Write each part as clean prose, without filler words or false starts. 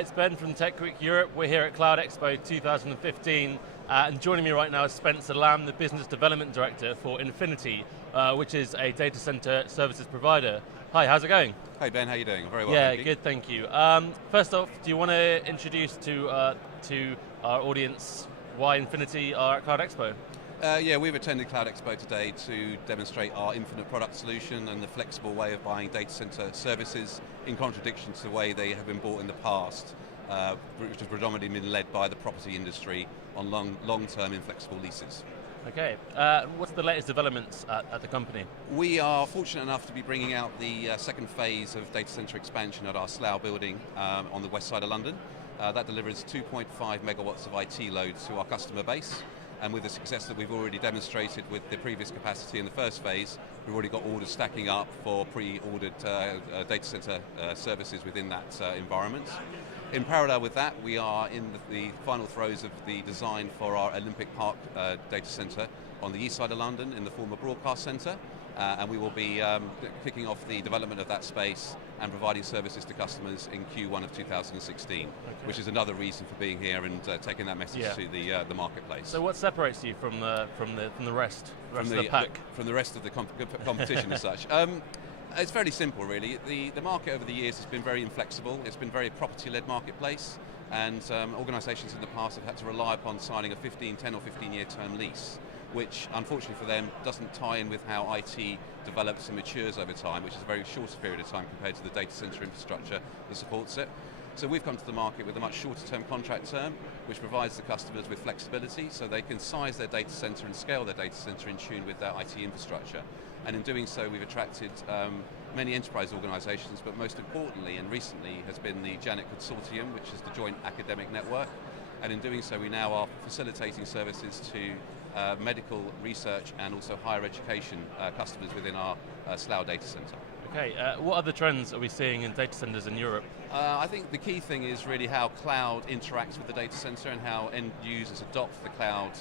it's Ben from Tech Week Europe. We're here at Cloud Expo 2015, and joining me right now is Spencer Lamb, the Business Development Director for Infinity, which is a data center services provider. Hi, how's it going? Hey Ben, how you doing? Very well, yeah, thank you. good, thank you. First off, do you want to introduce to our audience why Infinity are at Cloud Expo? Yeah, we've attended Cloud Expo today to demonstrate our infinite product solution and the flexible way of buying data center services in contradiction to the way they have been bought in the past, which has predominantly been led by the property industry on long-term inflexible leases. Okay, what's the latest developments at the company? We are fortunate enough to be bringing out the second phase of data center expansion at our Slough building on the west side of London. That delivers 2.5 megawatts of IT load to our customer base. And with the success that we've already demonstrated with the previous capacity in the first phase, we've already got orders stacking up for pre-ordered data center services within that environment. In parallel with that, we are in the final throes of the design for our Olympic Park data center on the east side of London in the former Broadcast Centre. And we will be kicking off the development of that space and providing services to customers in Q1 of 2016, which is another reason for being here and taking that message to the marketplace. So what separates you from the rest of the pack? From the rest of the competition as such. It's fairly simple, really. The market over the years has been very inflexible. It's been a very property-led marketplace, and organisations in the past have had to rely upon signing a 10 or 15-year term lease, which unfortunately for them doesn't tie in with how IT develops and matures over time, which is a very shorter period of time compared to the data center infrastructure that supports it. So we've come to the market with a much shorter term contract term, which provides the customers with flexibility so they can size their data center and scale their data center in tune with their IT infrastructure. And in doing so, we've attracted many enterprise organisations, but most importantly and recently has been the Janet Consortium, which is the joint academic network. And in doing so, we now are facilitating services to medical research and also higher education customers within our Slough data centre. Okay, what other trends are we seeing in data centres in Europe? I think the key thing is really how cloud interacts with the data centre and how end users adopt the cloud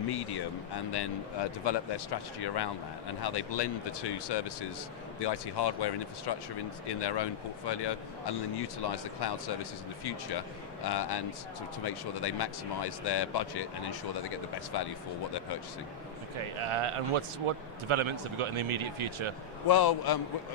medium and then develop their strategy around that, and how they blend the two services, the IT hardware and infrastructure in their own portfolio, and then utilise the cloud services in the future and to make sure that they maximise their budget and ensure that they get the best value for what they're purchasing. Okay, and what developments have we got in the immediate future? Well,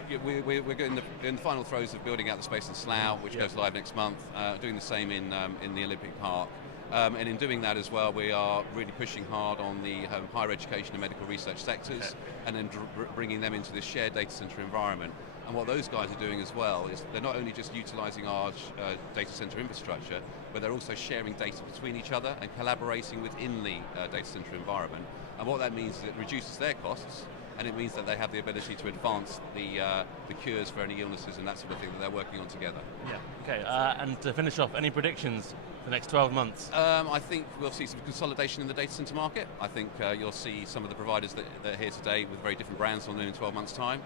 we're in the final throes of building out the space in Slough, which goes live next month, doing the same in the Olympic Park. And in doing that as well, we are really pushing hard on the higher education and medical research sectors, and then bringing them into this shared data center environment. And what those guys are doing as well is they're not only just utilising our data center infrastructure, but they're also sharing data between each other and collaborating within the data center environment. And what that means is it reduces their costs, and it means that they have the ability to advance the cures for any illnesses and that sort of thing that they're working on together. Yeah. Okay. And to finish off, any predictions for the next 12 months? I think we'll see some consolidation in the data center market. I think you'll see some of the providers that are here today with very different brands on them in 12 months' time.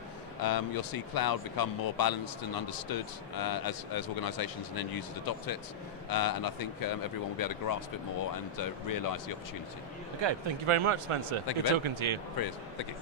You'll see cloud become more balanced and understood as organisations and end users adopt it. And I think everyone will be able to grasp it more and realise the opportunity. Okay, thank you very much, Spencer. Thank you, Good talking to you. Cheers. Thank you.